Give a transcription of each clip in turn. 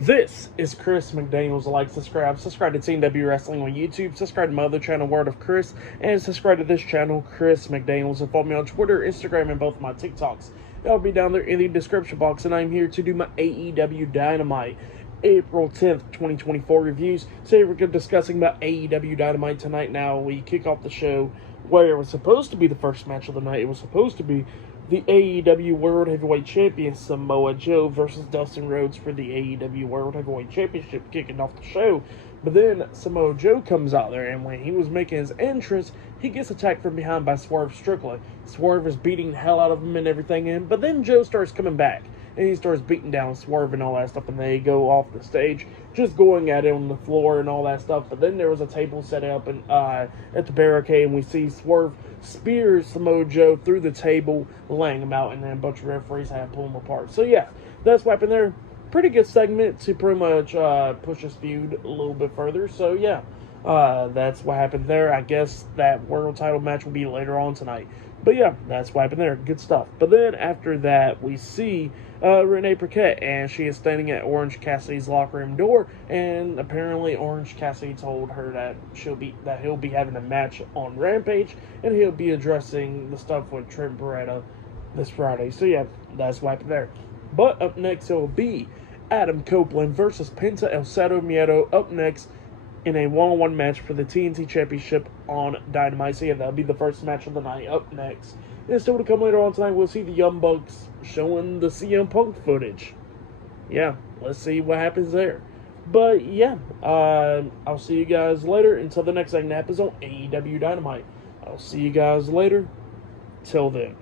This is Chris McDaniels. Like, subscribe to TNW Wrestling on YouTube, subscribe to my other channel, Word of Chris, and subscribe to this channel, Chris McDaniels, and follow me on Twitter, Instagram, and both my TikToks. That'll be down there in the description box, and I'm here to do my AEW Dynamite April 10th, 2024 reviews. Today we're discussing about AEW Dynamite tonight. Now, we kick off the show where it was supposed to be the first match of the night. It was supposed to be the AEW World Heavyweight Champion Samoa Joe versus Dustin Rhodes for the AEW World Heavyweight Championship, kicking off the show. But then Samoa Joe comes out there, and when he was making his entrance, he gets attacked from behind by Swerve Strickland. Swerve is beating the hell out of him and everything, but then Joe starts coming back, and he starts beating down Swerve and all that stuff, and they go off the stage, just going at it on the floor and all that stuff. But then there was a table set up and at the barricade, and we see Swerve spears Samoa Joe through the table, laying him out, and then a bunch of referees had to pull him apart. So yeah, that's what happened there. Pretty good segment to pretty much push his feud a little bit further. So yeah, that's what happened there. I guess that world title match will be later on tonight. But yeah, that's what happened there. Good stuff. But then after that, we see Renee Paquette, and she is standing at Orange Cassidy's locker room door, and apparently Orange Cassidy told her that he'll be having a match on Rampage, and he'll be addressing the stuff with Trent Beretta this Friday. So yeah, that's what happened there. But up next, it will be Adam Copeland versus Penta El Zero Miedo up next in a one-on-one match for the TNT Championship on Dynamite. So yeah, that'll be the first match of the night up next. And still to come later on tonight, we'll see the Young Bucks showing the CM Punk footage. Yeah, let's see what happens there. But yeah, I'll see you guys later. Until the next thing that happens on AEW Dynamite. I'll see you guys later. Till then.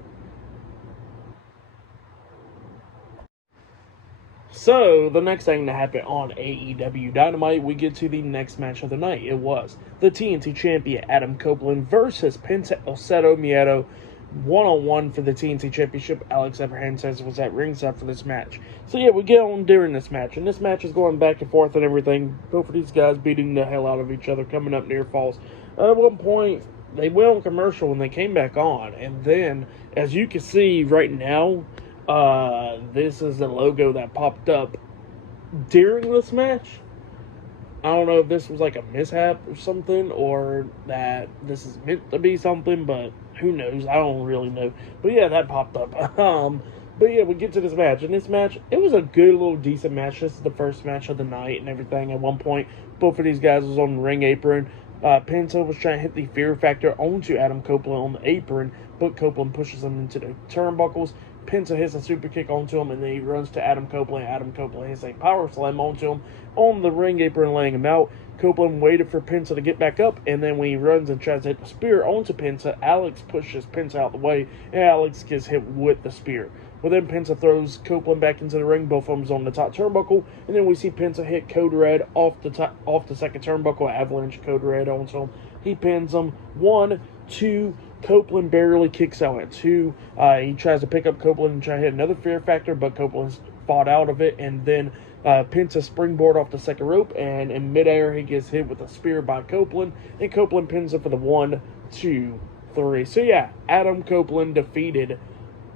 So, the next thing that happened on AEW Dynamite, we get to the next match of the night. It was the TNT Champion Adam Copeland versus Penta El Zero Miedo, one-on-one for the TNT Championship. Alex Everhand says was at ringside for this match. So yeah, we get on during this match, and this match is going back and forth and everything. Both of these guys beating the hell out of each other, coming up near falls. At one point, they went on commercial and they came back on, and then, as you can see right now, this is the logo that popped up during this match. I don't know if this was like a mishap or something, or that this is meant to be something, but who knows? I don't really know. But yeah, that popped up. But yeah, we get to this match, and this match, it was a good little decent match. This is the first match of the night and everything. At one point, both of these guys was on the ring apron. Penta was trying to hit the Fear Factor onto Adam Copeland on the apron, but Copeland pushes him into the turnbuckles. Penta hits a super kick onto him, and then he runs to Adam Copeland. Adam Copeland hits a power slam onto him on the ring apron, laying him out. Copeland waited for Penta to get back up, and then when he runs and tries to hit the spear onto Penta, Alex pushes Penta out the way, and Alex gets hit with the spear. Well, then Penta throws Copeland back into the ring, both of them on the top turnbuckle, and then we see Penta hit Code Red off the second turnbuckle, avalanche Code Red onto him. He pins him. 1, 2. Copeland barely kicks out at 2. He tries to pick up Copeland and try to hit another Fear Factor, but Copeland's fought out of it, and then Penta springboard off the second rope, and in midair he gets hit with a spear by Copeland, and Copeland pins him for the 1, 2, 3. So yeah, Adam Copeland defeated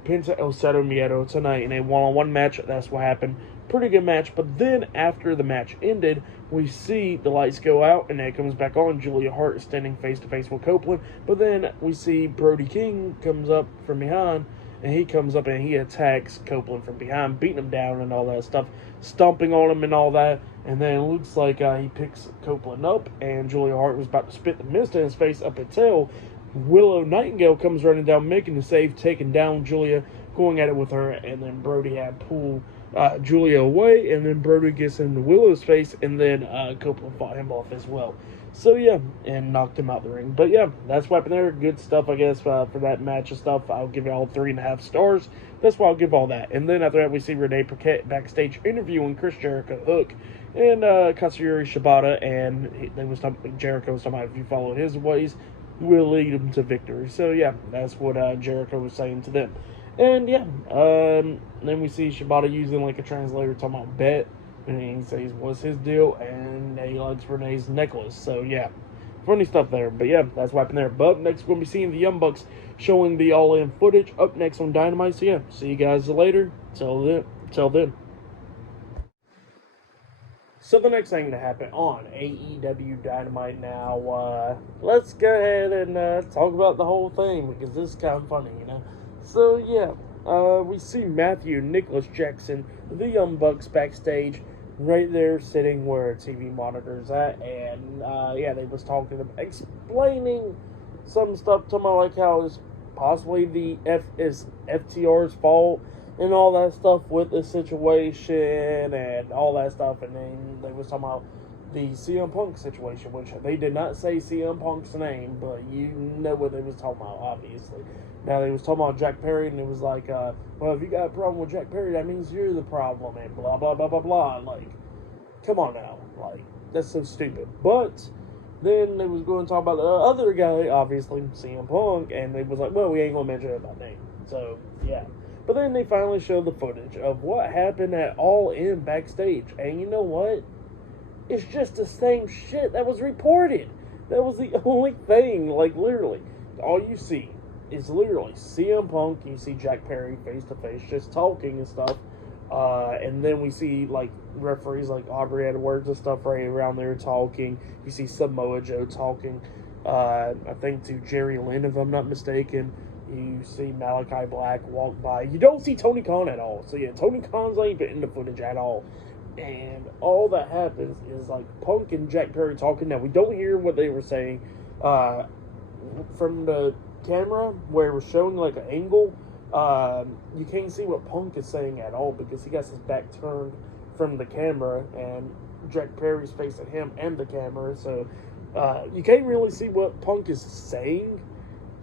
Penta El Zero Miedo tonight in a one-on-one match. That's what happened. Pretty good match. But then after the match ended, we see the lights go out and it comes back on. Julia Hart is standing face to face with Copeland. But then we see Brody King comes up from behind, and he comes up and he attacks Copeland from behind, beating him down and all that stuff, stomping on him and all that. And then it looks like he picks Copeland up, and Julia Hart was about to spit the mist in his face up until Willow Nightingale comes running down, making the save, taking down Julia, going at it with her, and then Brody had pulled Julia away, and then Brody gets into Willow's face, and then Copeland fought him off as well. So yeah, and knocked him out the ring. But yeah, that's what happened there. Good stuff, I guess, for that match and stuff. I'll give it all 3.5 stars. That's why I'll give all that. And then after that, we see Renee Paquette backstage interviewing Chris Jericho, Hook, and Katsuyori Shibata, and Jericho was talking about if you follow his ways, will lead him to victory. So yeah, that's what Jericho was saying to them. And yeah, then we see Shibata using like a translator talking about bet, and he says what's his deal, and he likes Renee's necklace. So yeah, funny stuff there. But yeah, that's what happened there. But next we're going to be seeing the Young Bucks showing the all-in footage up next on Dynamite. So yeah, see you guys later. Till then. So the next thing to happen on AEW Dynamite now, let's go ahead and talk about the whole thing because this is kind of funny, you know. So yeah, we see Matthew, Nicholas Jackson, the Young Bucks backstage, right there sitting where TV monitor's at, and yeah, they was talking about explaining some stuff, talking about like how it's possibly the FTR's fault and all that stuff with the situation and all that stuff, and then they was talking about the CM Punk situation, which they did not say CM Punk's name, but you know what they was talking about, obviously. Now, they was talking about Jack Perry, and it was like, well, if you got a problem with Jack Perry, that means you're the problem, and blah, blah, blah, blah, blah. Like, come on now. Like, that's so stupid. But then they was going to talk about the other guy, obviously, CM Punk, and they was like, well, we ain't going to mention it by name. So, yeah. But then they finally showed the footage of what happened at All In backstage. And you know what? It's just the same shit that was reported. That was the only thing. Like, literally, all you see is literally CM Punk. You see Jack Perry face to face just talking and stuff. And then we see, like, referees like Aubrey Edwards and stuff right around there talking. You see Samoa Joe talking, I think, to Jerry Lynn, if I'm not mistaken. You see Malachi Black walk by. You don't see Tony Khan at all. So, yeah, Tony Khan's not even in the footage at all. And all that happens is, like, Punk and Jack Perry talking. Now, we don't hear what they were saying from the camera where it was showing, like, an angle. You can't see what Punk is saying at all because he got his back turned from the camera and Jack Perry's facing him and the camera. So, you can't really see what Punk is saying.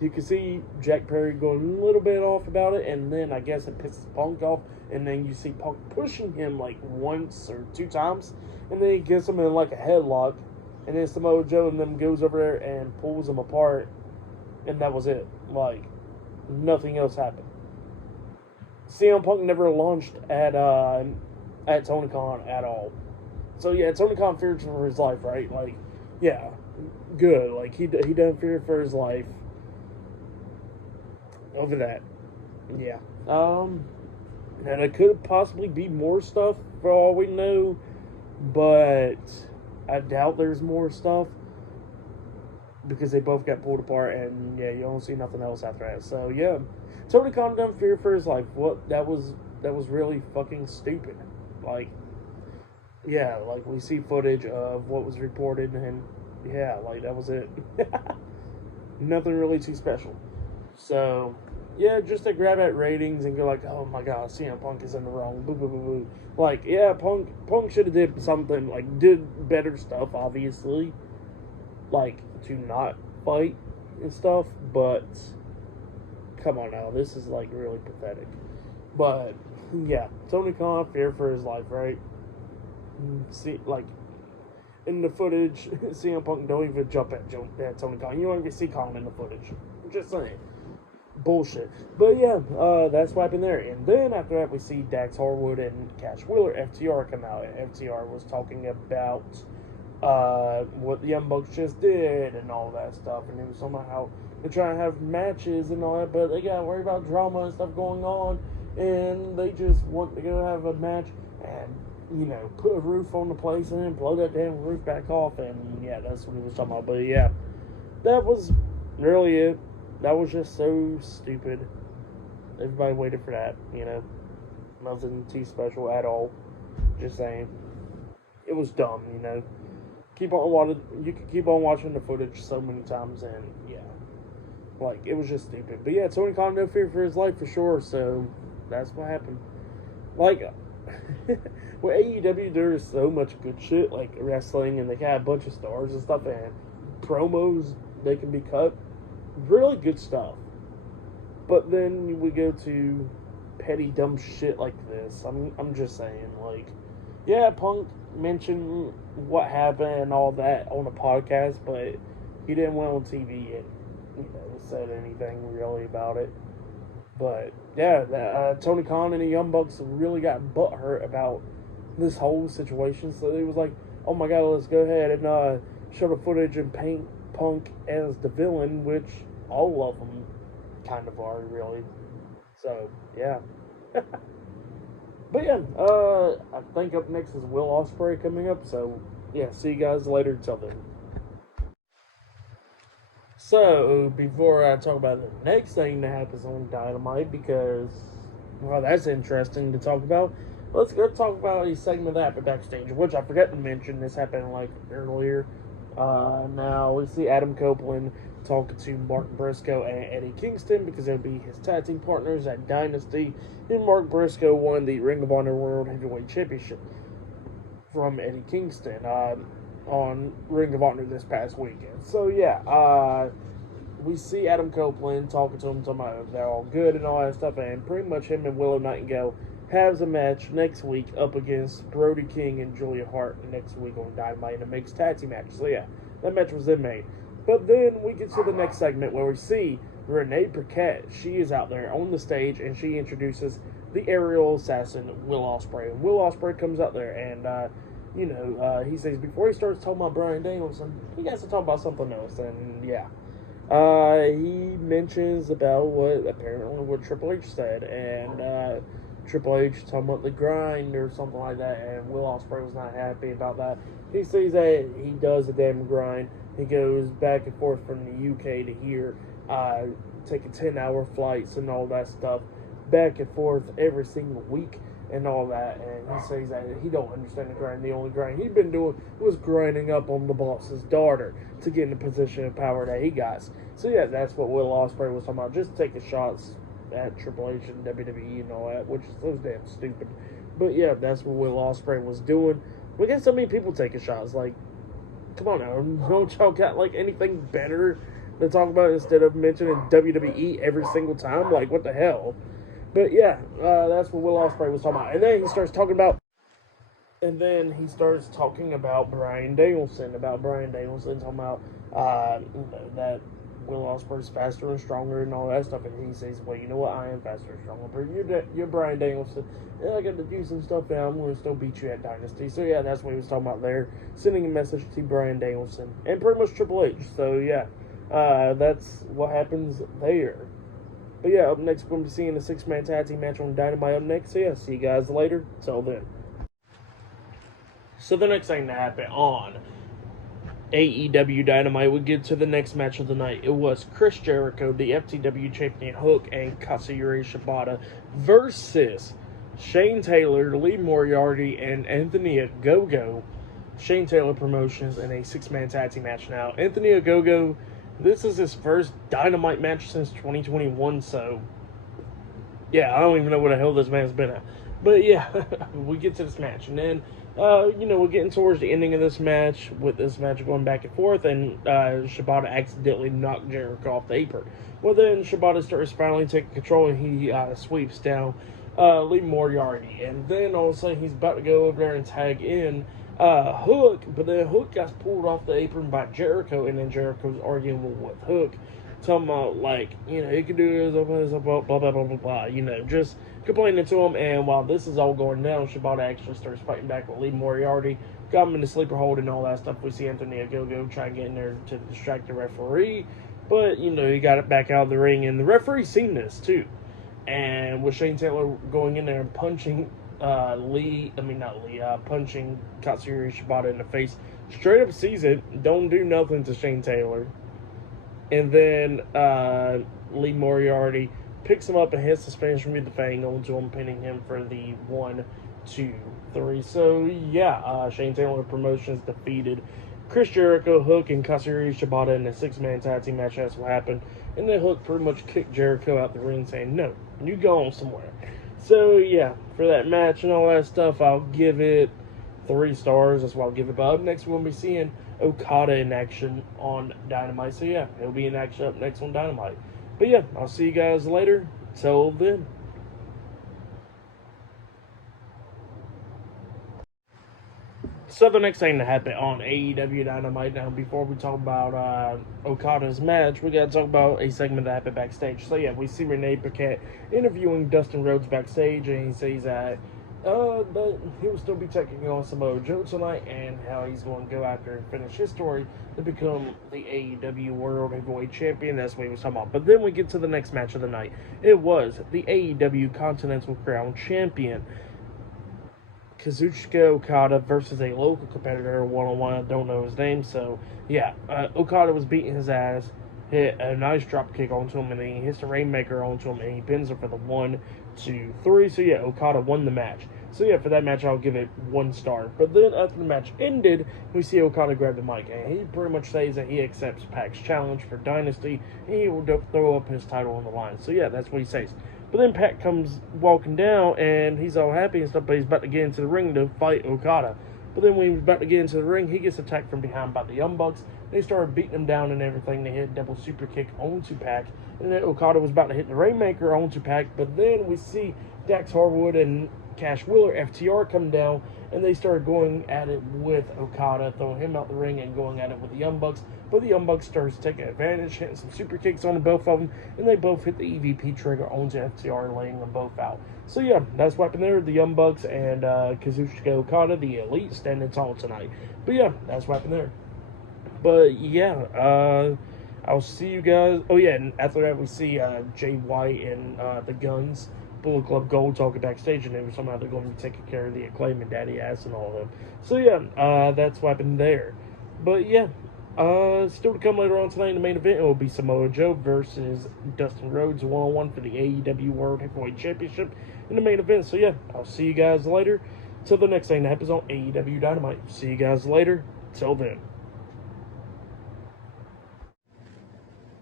You can see Jack Perry going a little bit off about it, and then I guess it pisses Punk off, and then you see Punk pushing him like once or two times, and then he gets him in like a headlock, and then Samoa Joe and them goes over there and pulls him apart, and that was it. Like, nothing else happened. CM Punk never launched at Tony Khan at all. So yeah, Tony Khan feared for his life, right? Like, yeah, good. Like he done fear for his life. Over that, yeah. And it could possibly be more stuff for all we know, but I doubt there's more stuff because they both got pulled apart, and yeah, you don't see nothing else after that. So yeah, Tony Khan done fear for his life. What that was really fucking stupid. Like, yeah, like we see footage of what was reported, and yeah, like that was it. Nothing really too special. So, yeah, just to grab at ratings and go like, oh my god, CM Punk is in the wrong, boo boo boo boo. Like, yeah, Punk should have did something, like, did better stuff, obviously. Like, to not fight and stuff, but come on now, this is, like, really pathetic. But, yeah, Tony Khan, fear for his life, right? See, like, in the footage, CM Punk don't even jump at Tony Khan. You don't even see Khan in the footage. I'm just saying. Bullshit. But yeah, that's what happened there. And then after that, we see Dax Harwood and Cash Wheeler, FTR, come out. And FTR was talking about what the Young Bucks just did and all that stuff. And it was somehow they're trying to have matches and all that, but they got to worry about drama and stuff going on. And they just want to go have a match and, you know, put a roof on the place and then blow that damn roof back off. And yeah, that's what he was talking about. But yeah, that was really it. That was just so stupid. Everybody waited for that, you know. Nothing too special at all. Just saying. It was dumb, you know. You could keep on watching the footage so many times, and yeah. Like, it was just stupid. But yeah, Tony Khan no fear for his life for sure, so that's what happened. Like, with AEW, there is so much good shit, like wrestling, and they got a bunch of stars and stuff, and promos, they can be cut. Really good stuff. But then we go to petty dumb shit like this. I'm just saying, like, yeah, Punk mentioned what happened and all that on the podcast, but he didn't went on TV and, you know, said anything really about it. But yeah, Tony Khan and the Young Bucks really got butthurt about this whole situation, so they was like, oh my god, let's go ahead and show the footage and paint Punk as the villain, which all of them kind of are, really. So, yeah. But yeah, I think up next is Will Ospreay coming up. So yeah, see you guys later. Till then. So before I talk about the next thing that happens on Dynamite, because well, that's interesting to talk about. Let's go talk about a segment that happened backstage, which I forgot to mention. This happened like earlier. Now we see Adam Copeland talking to Mark Briscoe and Eddie Kingston because they'll be his tag team partners at Dynasty. And Mark Briscoe won the Ring of Honor World Heavyweight Championship from Eddie Kingston on Ring of Honor this past weekend. So yeah, we see Adam Copeland talking to him, talking about they're all good and all that stuff, and pretty much him and Willow Nightingale has a match next week up against Brody King and Julia Hart next week on Dynamite in a mixed tag team match. So yeah, that match was then made. But then we get to the next segment where we see Renee Paquette. She is out there on the stage and she introduces the aerial assassin Will Ospreay. And Will Ospreay comes out there and he says before he starts talking about Bryan Danielson, he has to talk about something else. And yeah, he mentions about what Triple H said, and Triple H talking about the grind or something like that, and Will Ospreay was not happy about that. He says that he does the damn grind. He goes back and forth from the UK to here, taking 10-hour flights and all that stuff, back and forth every single week and all that, and he says that he don't understand the grind. The only grind he'd been doing was grinding up on the boss's daughter to get in the position of power that he got. So yeah, that's what Will Ospreay was talking about, just taking shots at Triple H and WWE and all that, which is so damn stupid. But yeah, that's what Will Ospreay was doing. We got so many people taking shots, like, come on now, don't y'all got like anything better to talk about instead of mentioning WWE every single time? Like, what the hell? But yeah, that's what Will Ospreay was talking about. And then he starts talking about Bryan Danielson, talking about that Will Ospreay's faster and stronger and all that stuff. And he says, well, you know what, I am faster and stronger, but you're Bryan Danielson, and I got to do some stuff now. I'm going to still beat you at Dynasty. So yeah, that's what he was talking about there, sending a message to Bryan Danielson and pretty much Triple H. So yeah, that's what happens there. But yeah, up next, we're going to be seeing a 6-man tag team match on Dynamite up next. So yeah, see you guys later. Till then. So the next thing to happen on AEW Dynamite, we get to the next match of the night. It was Chris Jericho, the FTW champion, Hook, and Katsuyori Shibata versus Shane Taylor, Lee Moriarty, and Anthony Ogogo. Shane Taylor Promotions in a 6-man tag team match now. Anthony Ogogo, this is his first Dynamite match since 2021, so yeah, I don't even know what the hell this man's been at. But yeah, we get to this match, and then we're getting towards the ending of this match, with this match going back and forth, and Shibata accidentally knocked Jericho off the apron. Well, then Shibata starts finally taking control, and he sweeps down Lee Moriarty, and then all of a sudden he's about to go over there and tag in Hook, but then Hook got pulled off the apron by Jericho, and then Jericho's arguing with Hook, talking about, like, he can do this, blah, blah, blah, blah, blah, blah, just complaining to him. And while this is all going down, Shibata actually starts fighting back with Lee Moriarty, got him in the sleeper hold and all that stuff. We see Anthony Ogogo try and get in there to distract the referee, but, he got it back out of the ring, and the referee seen this, too. And with Shane Taylor going in there and punching punching Katsuyori Shibata in the face, straight up sees it, don't do nothing to Shane Taylor. And then Lee Moriarty picks him up and hits the Spanish from the Fang onto him, pinning him for the 1, 2, 3. So yeah, Shane Taylor Promotions defeated Chris Jericho, Hook, and Katsuyori Shibata in a 6-man tag team match. That's what happened. And then Hook pretty much kicked Jericho out the ring, saying, no, you go on somewhere. So yeah, for that match and all that stuff, I'll give it 3 stars. That's what I'll give it. But up next, we'll be seeing Okada in action on Dynamite. So yeah, he'll be in action up next on Dynamite. But yeah, I'll see you guys later. Till then. So the next thing to happen on AEW Dynamite, now before we talk about Okada's match, we got to talk about a segment that happened backstage. So yeah, we see Renee Paquette interviewing Dustin Rhodes backstage, and he says that but he will still be taking on Samoa Joe tonight, and how he's going to go after and finish his story to become the AEW World Heavyweight Champion. That's what he was talking about. But then we get to the next match of the night. It was the AEW Continental Crown Champion Kazuchika Okada versus a local competitor one-on-one. I don't know his name, so yeah. Okada was beating his ass, hit a nice drop kick onto him, and then he hits the Rainmaker onto him, and he pins him for the 1, 2, 3. So yeah, Okada won the match. So yeah, for that match, I'll give it 1 star. But then after the match ended, we see Okada grab the mic, and he pretty much says that he accepts Pac's challenge for Dynasty, and he will throw up his title on the line. So yeah, that's what he says. But then Pac comes walking down, and he's all happy and stuff, but he's about to get into the ring to fight Okada. But then when he was about to get into the ring, he gets attacked from behind by the Young Bucks. They started beating him down and everything. They hit a double super kick onto Pac. And then Okada was about to hit the Rainmaker onto Pac. But then we see Dax Harwood and Cash Wheeler, FTR, come down, and they started going at it with Okada, throwing him out the ring and going at it with the Young Bucks. But the Young Bucks started taking advantage, hitting some super kicks on both of them, and they both hit the EVP trigger onto FTR, laying them both out. So yeah, that's what happened there. The Young Bucks and Kazuchika Okada, the Elite, standing tall tonight. But yeah, that's what happened there. But yeah, I'll see you guys. Oh yeah, and after that we see Jay White and the Guns, Bullet Club Gold, talking backstage, and they were somehow they're going to be taking care of the Acclaim and Daddy Ass and all of them. So yeah, that's what happened there. But yeah, still to come later on tonight in the main event, it will be Samoa Joe versus Dustin Rhodes one-on-one for the AEW World Heavyweight Championship in the main event. So yeah, I'll see you guys later. Till the next thing that happens on AEW Dynamite. See you guys later. Till then.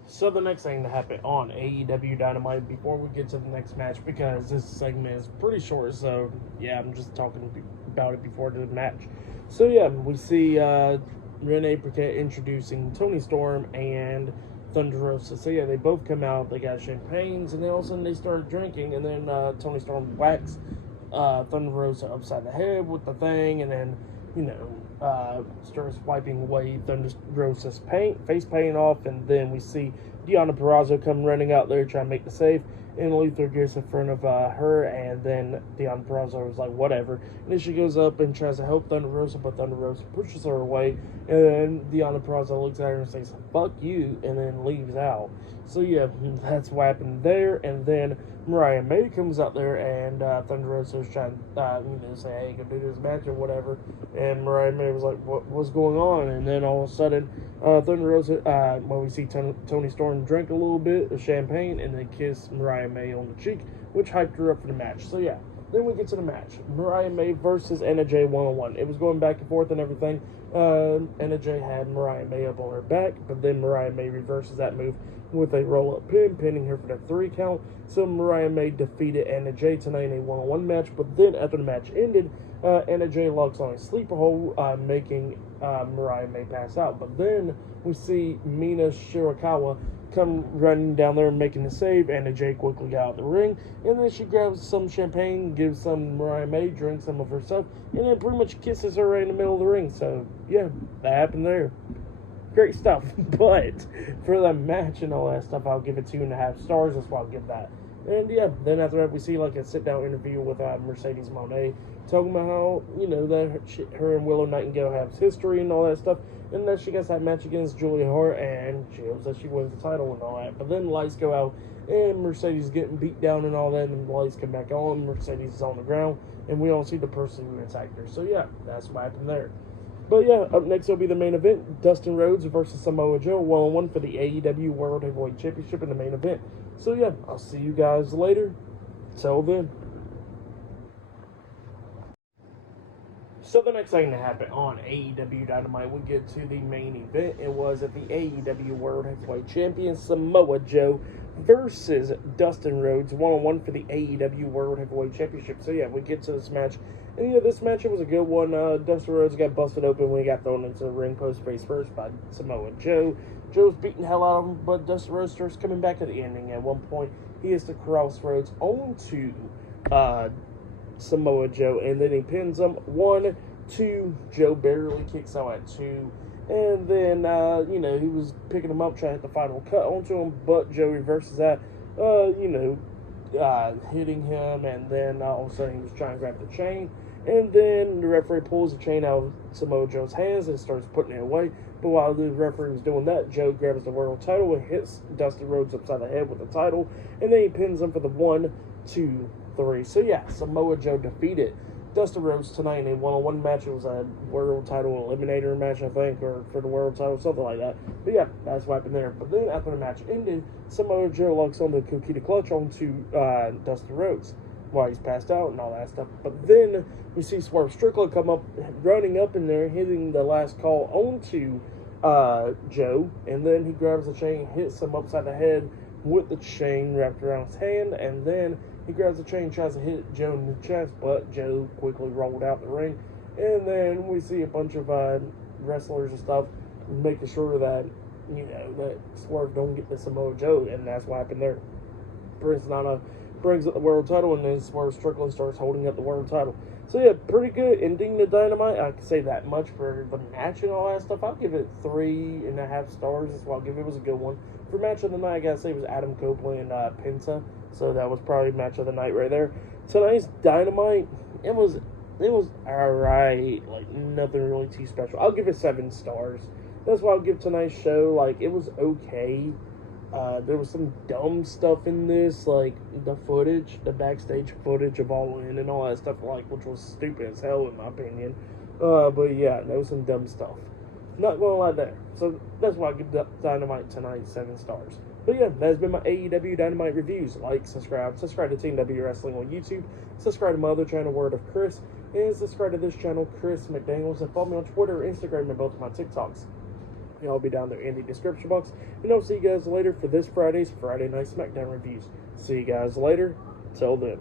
So the next thing to happen on AEW Dynamite before we get to the next match, because this segment is pretty short, so yeah, I'm just talking about it before the match. So yeah, we see Renee Paquette introducing Toni Storm and Thunder Rosa. So yeah, they both come out, they got champagnes, and then all of a sudden they start drinking, and then Toni Storm whacks Thunder Rosa upside the head with the thing, and then, you know, starts wiping away Thunder Rosa's face paint off, and then we see Deonna Purrazzo come running out there trying to make the save, and Luther gets in front of her, and then Deonna Purrazzo was like, whatever, and then she goes up and tries to help Thunder Rosa, but Thunder Rosa pushes her away, and then Deonna Purrazzo looks at her and says, fuck you, and then leaves out. So yeah, that's what happened there. And then Mariah May comes out there, and Thunder Rosa was trying to say, hey, go do this match or whatever, and Mariah May was like, what's going on? And then all of a sudden, Thunder Rosa, we see Toni Storm drink a little bit of champagne and then kiss Mariah May on the cheek, which hyped her up for the match. So yeah, then we get to the match. Mariah May versus Anna Jay one-on-one. It was going back and forth and everything. Anna Jay had Mariah May up on her back, but then Mariah May reverses that move with a roll-up pin, pinning her for the 3 count. So Mariah May defeated Anna Jay tonight in a one-on-one match, but then after the match ended, Anna Jay locks on a sleeper hold, making Mariah May pass out. But then we see Mina Shirakawa come running down there and making the save. Anna Jay quickly got out of the ring, and then she grabs some champagne, gives some Mariah May, drinks some of herself, and then pretty much kisses her right in the middle of the ring. So yeah, that happened there. Great stuff. But for the match and all that stuff, I'll give it 2.5 stars. That's why I'll give that. And yeah, then after that, we see like a sit-down interview with Mercedes Moné, talking about how, you know, that her and Willow Nightingale have history and all that stuff, and that she gets that match against Julia Hart, and she hopes that she wins the title and all that. But then the lights go out, and Mercedes is getting beat down and all that, and the lights come back on, Mercedes is on the ground, and we don't see the person who attacked her. So yeah, that's what happened there. But yeah, up next will be the main event, Dustin Rhodes versus Samoa Joe, one-on-one for the AEW World Heavyweight Championship in the main event. So yeah, I'll see you guys later. Till then. So the next thing to happen on AEW Dynamite, we get to the main event. It was at the AEW World Heavyweight Champion Samoa Joe versus Dustin Rhodes, one-on-one for the AEW World Heavyweight Championship. So yeah, we get to this match. And yeah, this match, it was a good one. Dustin Rhodes got busted open when he got thrown into the ring post face first by Samoa Joe. Joe's beating the hell out of him, but Dustin Rhodes starts coming back at the ending. At one point, he has to crossroads onto Samoa Joe, and then he pins him 1, 2. Joe barely kicks out at 2. And then, he was picking him up, trying to hit the final cut onto him, but Joe reverses that, hitting him, and then all of a sudden he was trying to grab the chain, and then the referee pulls the chain out of Samoa Joe's hands and starts putting it away. But while the referee was doing that, Joe grabs the world title and hits Dustin Rhodes upside the head with the title, and then he pins him for the 1, 2, 3. So yeah, Samoa Joe defeated Dustin Rhodes tonight in a one-on-one match. It was a world title eliminator match, I think, or for the world title, something like that. But yeah, that's what happened there. But then after the match ended, Samoa Joe locks on the Kukita clutch onto Dustin Rhodes while he's passed out and all that stuff. But then we see Swerve Strickland come up, running up in there, hitting the last call onto Joe, and then he grabs the chain, hits him upside the head with the chain wrapped around his hand, and then he grabs the chain, tries to hit Joe in the chest, but Joe quickly rolled out the ring. And then we see a bunch of wrestlers and stuff making sure that, that Swerve don't get the Samoa Joe, and that's what happened there. Prince Nana brings up the world title, and then Swerve Strickland starts holding up the world title. So yeah, pretty good ending to Dynamite. I can say that much for the match and all that stuff. I'll give it 3.5 stars. That's what I'll give it. It was a good one. For match of the night, I gotta say it was Adam Copeland and Penta. So that was probably match of the night right there. Tonight's Dynamite, it was alright. Like, nothing really too special. I'll give it 7 stars. That's why I'll give tonight's show. Like, it was okay. There was some dumb stuff in this, like the footage, the backstage footage of All In and all that stuff, like, which was stupid as hell in my opinion. But yeah, there was some dumb stuff. Not gonna lie there. So that's why I give Dynamite tonight 7 stars. But yeah, that's been my AEW Dynamite reviews. Like, subscribe to TNT Wrestling on YouTube, subscribe to my other channel, Word of Chris, and subscribe to this channel, Chris McDaniels, and follow me on Twitter or Instagram and both of my TikToks. I'll be down there in the description box. And I'll see you guys later for this Friday's Friday Night SmackDown reviews. See you guys later. Till then.